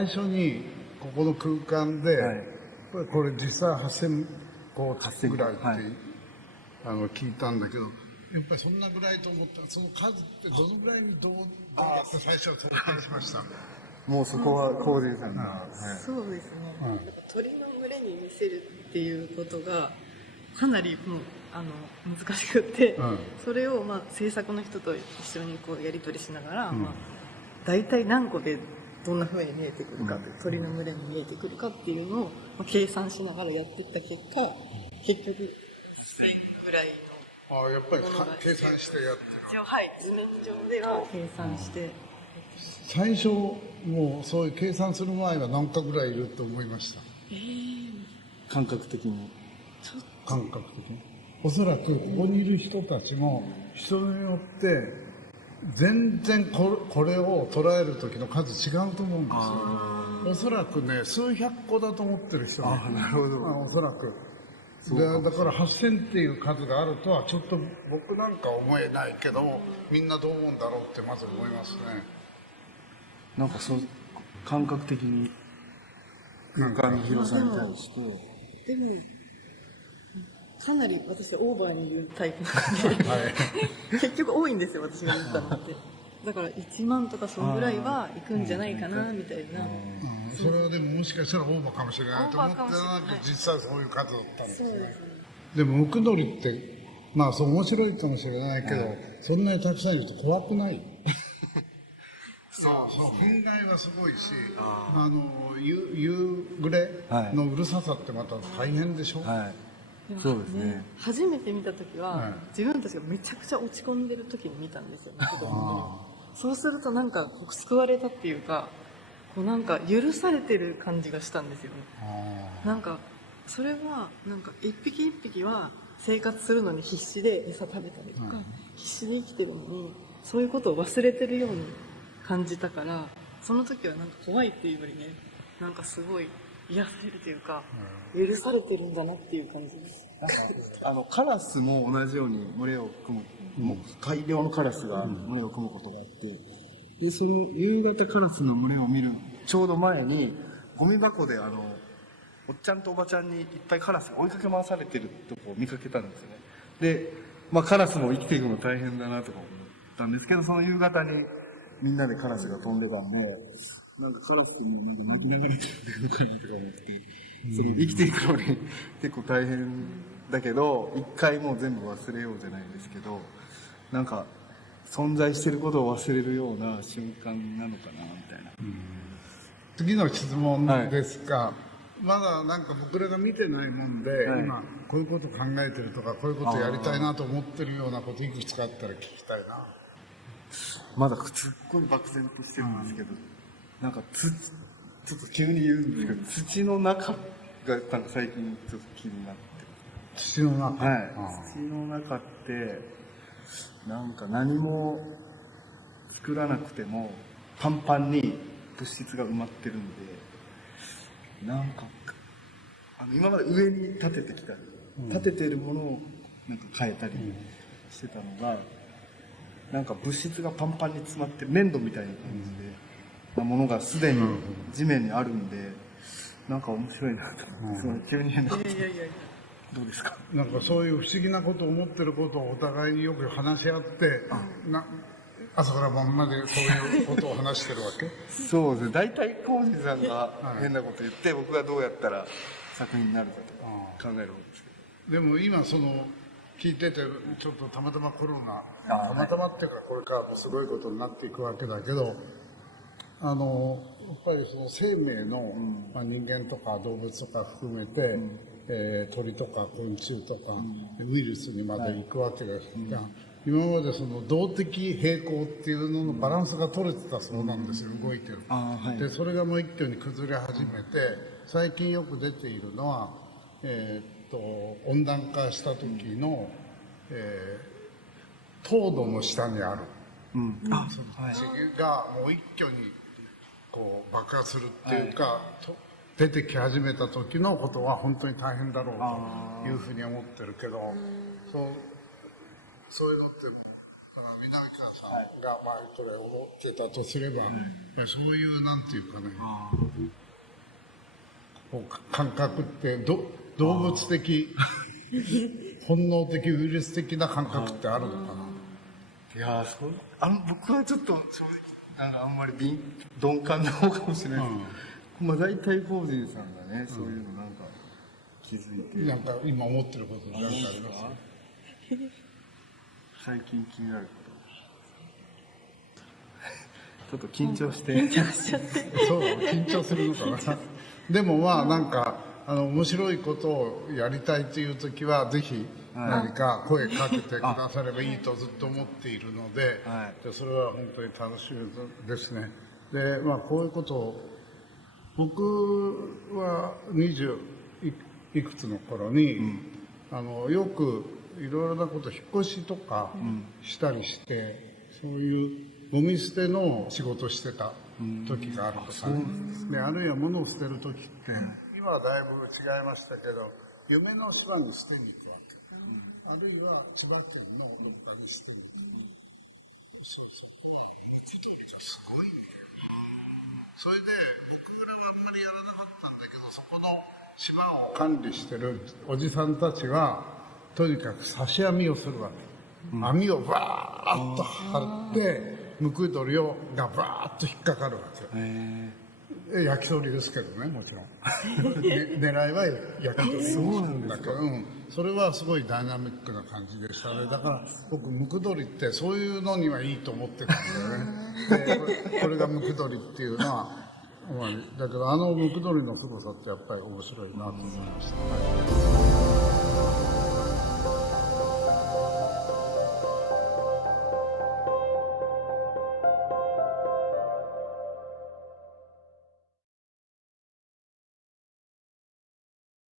最初にここの空間で、はい、これ実際8000個ぐらいって、はい、聞いたんだけど、やっぱりそんなぐらいと思った。その数ってどのぐらいにどうやって最初は想定しました？もうそこはコーディさんが、はい、そうですね、鳥の群れに見せるっていうことがかなりもう難しくって、それを制作の人と一緒にこうやり取りしながら、大体何個でどんな風に見えてくるか、鳥の群れに見えてくるかっていうのを、計算しながらやっていった結果、結局1000ぐらいのやっぱり計算してやってる。はい、図面上では計算して。最初もうそういう計算する前は何かぐらいいると思いました？感覚的に。感覚的に。おそらくここにいる人たちも人によって全然これを捉える時の数違うと思うんですよ。おそらくね、数百個だと思ってる人がいる。なるほど。おそらく。だから8000っていう数があるとはちょっと僕なんか思えないけど、みんなどう思うんだろうってまず思いますね。なんか感覚的に空間の広さに対して。でもかなり私はオーバーに言うタイプなんで、結局多いんですよ、私が言ったのって。だから1万とかそのぐらいは行くんじゃないかなみたいな。それはでももしかしたらオーバーかもしれないと思ってなく、実際そういう数だったんですね。でもムクドリってそう面白いかもしれないけど、そんなにたくさんいると怖くない？憤慨はすごいし、夕暮れのうるささってまた大変でしょ？そうですね。初めて見た時は、自分たちがめちゃくちゃ落ち込んでる時に見たんですよね。そうするとなんか救われたっていうか、こうなんか許されてる感じがしたんですよね。なんかそれはなんか一匹一匹は生活するのに必死で餌食べたりとか、必死で生きてるのにそういうことを忘れてるように感じたから、その時はなんか怖いっていうよりね、なんかすごい癒されるというか、許されてるんだなっていう感じです。なんかカラスも同じように群れを組む、大量のカラスが群れを組むことがあって、でその夕方カラスの群れを見るちょうど前にゴミ箱でおっちゃんとおばちゃんにいっぱいカラスが追いかけ回されてるとこを見かけたんですよね。で、カラスも生きていくの大変だなとか思ったんですけど、その夕方にみんなでカラスが飛んでたんで、なんかカラスってなんか泣きながらってるのかなとか思って、その生きていくのに結構大変だけど、一回もう全部忘れようじゃないですけど、なんか存在してることを忘れるような瞬間なのかなみたいな。次の質問ですが、まだなんか僕らが見てないもんで、今こういうこと考えてるとか、こういうことやりたいなと思ってるようなこといくつかあったら聞きたいな。まだすっごい漠然としてるんですけど、なんかちょっと急に言うんですけど、土の中がなんか最近ちょっと気になって。土の中？はい。土の中って、なんか何も作らなくてもパンパンに物質が埋まってるんで、なんか今まで上に立ててきたり、立てているものをなんか変えたりしてたのが、なんか物質がパンパンに詰まって粘土みたいな感じで、なものがすでに地面にあるんで、なんか面白いなと思って、その急に変なこと。どうですか？なんかそういう不思議なことを思ってることをお互いによく話し合って、朝から晩までそういうことを話してるわけ？そうですね。大体浩二さんが変なこと言って、僕がどうやったら作品になるかとか考えるんですけど。でも今聞いてて、ちょっとたまたまコロナ、たまたまっていうかこれからもすごいことになっていくわけだけど、やっぱりその生命の、人間とか動物とか含めて、鳥とか昆虫とか、ウイルスにまで行くわけですが、今までその動的平衡っていうののバランスが取れてたそうなんですよ、動いてる。でそれがもう一挙に崩れ始めて、最近よく出ているのは、温暖化した時の、凍土の下にある、その地球がもう一挙にこう爆発するっていうか、出てき始めた時のことは本当に大変だろうというふうに思ってるけど、そういうのって川さんがまあこれ思ってたとすれば、そういうなんていうかね、こう感覚って動物的本能的ウイルス的な感覚ってあるのかな。いや僕はちょっと正直なんかあんまり鈍感な方かもしれないですけど、まあ大体コージーさんがね、そういうのなんか気づいて、なんか今思ってることなんかありますか？最近気になることちょっと緊張してそう緊張するのかな。でもまあなんか面白いことをやりたいという時はぜひ何か声かけてくださればいいとずっと思っているので、それは本当に楽しみですね。でまあこういうことを僕は20いくつの頃に、よくいろいろなこと引っ越しとかしたりして、そういうゴミ捨ての仕事してた時があるとかね、であるいは物を捨てる時って、今はだいぶ違いましたけど夢の島に捨てに行くわけ、あるいは千葉県のどっかに捨てに行く。そこは受け取りがすごいんだよ。それで僕らはあんまりやらなかったんだけど、そこの島を管理してるおじさんたちはとにかく刺し網をするわけ、網をバーッと張ってムクドリがバーッと引っかかるわけよ。焼き鳥ですけどね、もちろん狙いは焼き鳥だけど、それはすごいダイナミックな感じでしたね。だから僕ムクドリってそういうのにはいいと思ってたんだよね。でこれがムクドリっていうのは、だけどムクドリの凄さってやっぱり面白いなと思いました。